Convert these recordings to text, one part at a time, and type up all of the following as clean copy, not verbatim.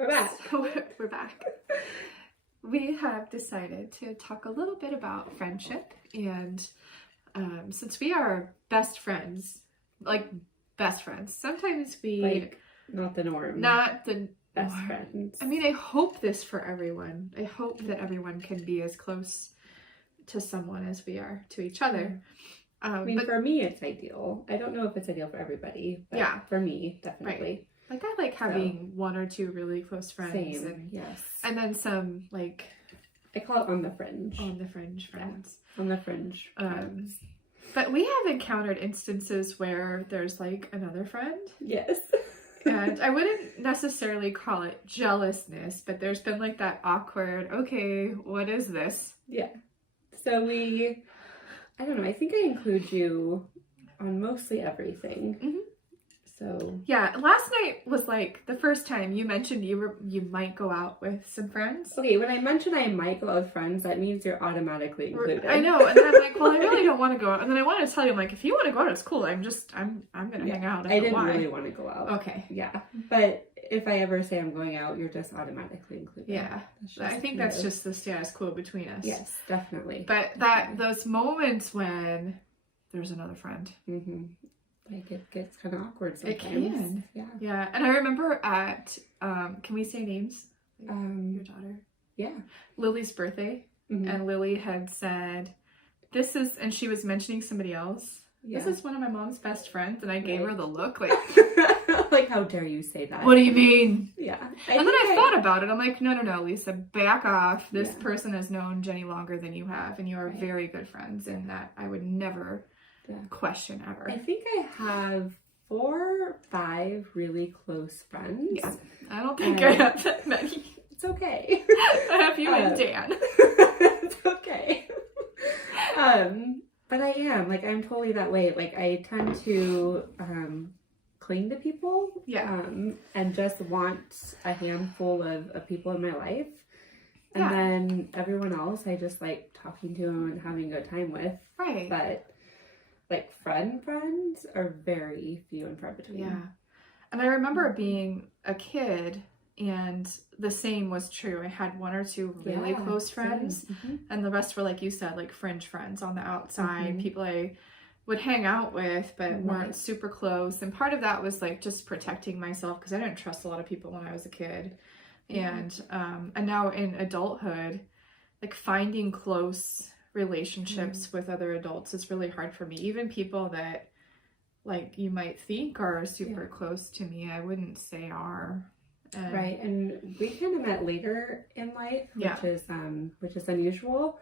We're back. So we're back. We have decided to talk a little bit about friendship, and since we are best friends, sometimes we Like, not the norm. not the best norm. friends. I mean, I hope this for everyone. I hope that everyone can be as close to someone as we are to each other. I mean, for me, it's ideal. I don't know if it's ideal for everybody, but yeah, for me, definitely. Right. Like, I like having one or two really close friends. Same, and, yes. And then some, like... I call it on the fringe. On the fringe friends. Yeah, on the fringe friends. But we have encountered instances where there's, like, another friend. Yes. And I wouldn't necessarily call it jealousness, but there's been, like, that awkward, okay, what is this? Yeah. So I don't know, I think I include you on mostly everything. Mm-hmm. So yeah, last night was like the first time you mentioned you might go out with some friends. Okay, when I mention I might go out with friends, that means you're automatically included. I know, and then I'm like, well, I really don't want to go out. And then I wanted to tell you, I'm like, if you want to go out, it's cool. I'm gonna hang out. I didn't really want to go out. Okay. Yeah, but if I ever say I'm going out, you're just automatically included. Yeah, I think that's just the status quo between us. Yes, definitely. But those moments when there's another friend. Mm-hmm. Like, it gets kind of awkward sometimes. It can. Yeah. Yeah. And I remember at, can we say names? Your daughter? Yeah. Lily's birthday. Mm-hmm. And Lily had said, and she was mentioning somebody else. Yeah. This is one of my mom's best friends. And I gave her the look, like, like, how dare you say that? What do you mean? Yeah. And then I thought about it. I'm like, no, Lisa, back off. This person has known Jenny longer than you have. And you are very good friends. And that I would never... question ever. I think I have 4 or 5 really close friends. Yeah. I don't think I have that many. It's okay. I have you and Dan. It's okay. But I am, like, I'm totally that way. Like, I tend to cling to people. Yeah. And just want a handful of people in my life. And then everyone else I just like talking to and having a good time with. Right. But like friends are very few and far between. Yeah. And I remember being a kid and the same was true. I had 1 or 2 really close friends and the rest were, like you said, like fringe friends on the outside, people I would hang out with but weren't super close. And part of that was like just protecting myself because I didn't trust a lot of people when I was a kid. And now in adulthood, like finding close relationships with other adults is really hard for me. Even people that like you might think are super close to me, I wouldn't say are. Right. And we kind of met later in life, which is unusual.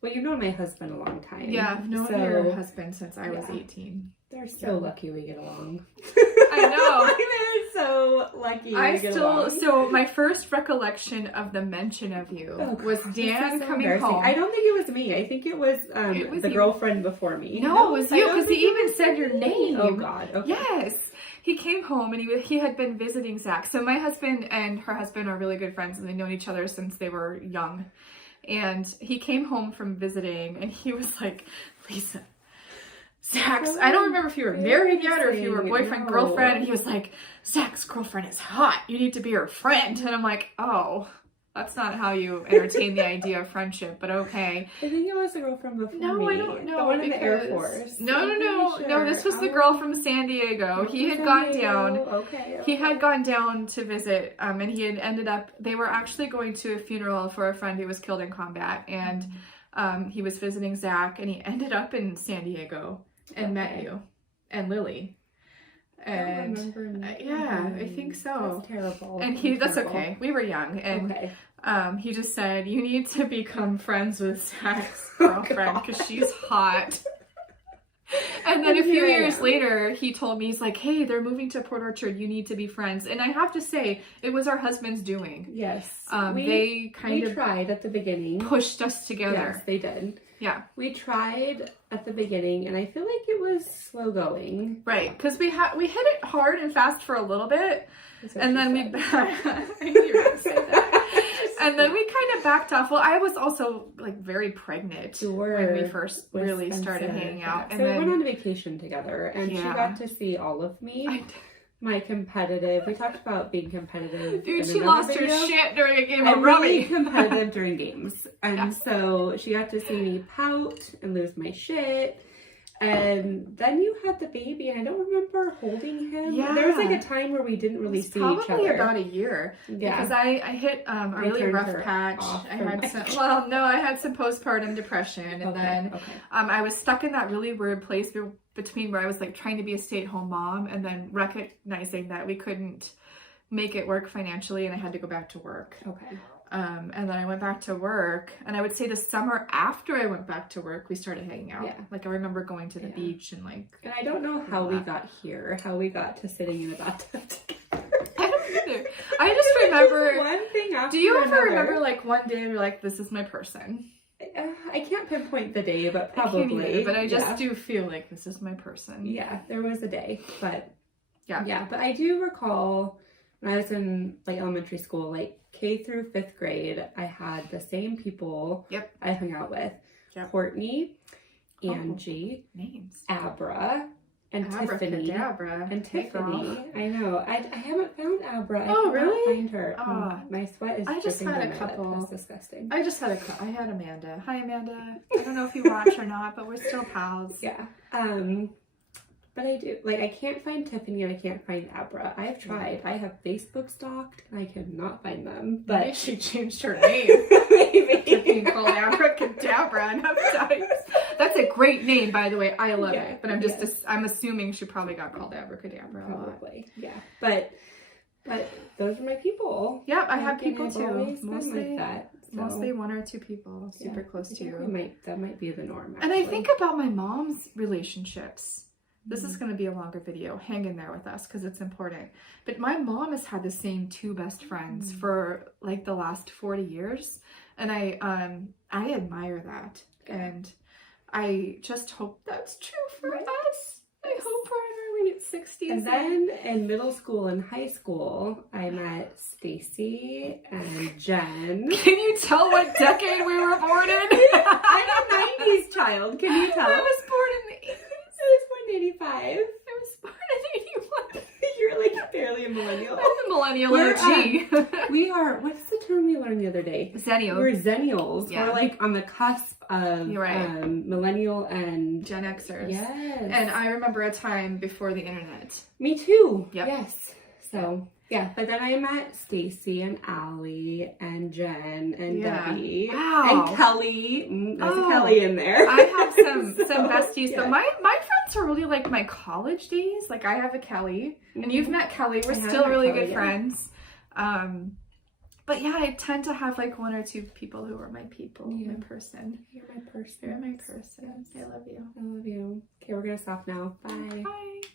Well, you've known my husband a long time. Yeah, I've known your husband since I was 18. They're so lucky we get along. I know. They're so lucky we get along. So my first recollection of the mention of you was Dan coming home. I don't think it was me. I think it was the girlfriend before me. No, it was you, because he even said your name. Oh, God. Okay. Yes. He came home and he had been visiting Zach. So my husband and her husband are really good friends and they've known each other since they were young. And he came home from visiting and he was like, Lisa, Zach's, I don't remember if you were married yet or if you were boyfriend, girlfriend. And he was like, Zach's girlfriend is hot. You need to be her friend. And I'm like, oh, that's not how you entertain the idea of friendship, but okay. I think it was the girl from before me. No, I don't know. The one in the Air Force. No, this was the girl from San Diego. He had gone down. Okay. He had gone down to visit, and he had ended up, they were actually going to a funeral for a friend who was killed in combat, and he was visiting Zach, and he ended up in San Diego and met you and Lily. And I think so. That's terrible. And that's okay. We were young, and he just said, you need to become friends with Zach's girlfriend because she's hot. And then a few years later, he told me, he's like, hey, they're moving to Port Orchard. You need to be friends. And I have to say, it was our husband's doing. Yes. They tried at the begining. Pushed us together. Yes, they did. Yeah. We tried at the beginning, and I feel like it was slow going. Right, because we hit it hard and fast for a little bit, and then we I knew you were gonna say that. And then we kind of backed off. Well, I was also like very pregnant when we first really started hanging out. And so then we went on vacation together, and she got to see all of me. my competitive. We talked about being competitive. Dude, she lost her shit during a game of I'm rummy. really competitive during games. And so she got to see me pout and lose my shit. And then you had the baby, and I don't remember holding him. Yeah. There was like a time where we didn't really see each other. Probably about a year. Yeah. Because I hit a really rough patch. I had some postpartum depression, and then I was stuck in that really weird place between where I was like trying to be a stay-at-home mom and then recognizing that we couldn't make it work financially, and I had to go back to work. Okay. And then I went back to work, and I would say the summer after I went back to work, we started hanging out. Yeah. Like I remember going to the beach and like. And I don't know how we got here, how we got to sitting in the bathtub together. I don't either. I just remember. One thing after do you ever another. remember like one day you're like, this is my person? I can't pinpoint the day, but probably. I can't either, but I just do feel like this is my person. Yeah, there was a day, but yeah. But I do recall when I was in like elementary school, like K through 5th grade, I had the same people I hung out with. Yep. Courtney, Angie, names, Abra, and Tiffany. And Tiffany. I know. I haven't found Abra. Oh, I really? Find her. My sweat is. I just had a down my couple. lip. That's disgusting. I had Amanda. Hi, Amanda. I don't know if you watch or not, but we're still pals. Yeah. But I do, like, I can't find Tiffany and I can't find Abra. I have tried. I have Facebook stalked and I cannot find them. But maybe she changed her name. Maybe. Tiffany called Abracadabra enough times. That's a great name, by the way. I love it. But I'm I'm assuming she probably got called Abracadabra. Probably. Yeah. But those are my people. Yep, I have people too. Mostly like that. So. Mostly one or two people super close to you. That might be the norm, actually. And I think about my mom's relationships. This is going to be a longer video. Hang in there with us because it's important. But my mom has had the same 2 best friends for like the last 40 years. And I admire that. And I just hope that's true for us. I hope we're in our late 60s. And then in middle school and high school, I met Stacy and Jen. Can you tell what decade we were born in? I'm a 90s child. Can you tell? I was born in the 80s. I was born in 85. I was born in 81. You're like barely a millennial. I'm a millennial OG. We are, what's the term we learned the other day? Zennial. We're zennials. Yeah. We're like on the cusp of millennial and Gen Xers. Yes. And I remember a time before the internet. Me too. Yep. Yes. So, yeah. But then I met Stacy and Allie and Jen and Debbie. Wow. And Kelly. There's a Kelly in there. I have some besties, but my friends are really like my college days. Like I have a Kelly, and you've met Kelly. We're still really good friends. But yeah, I tend to have like 1 or 2 people who are my people, my person. You're my person. You're my person. I love you. I love you. Okay, we're gonna stop now. Bye. Bye.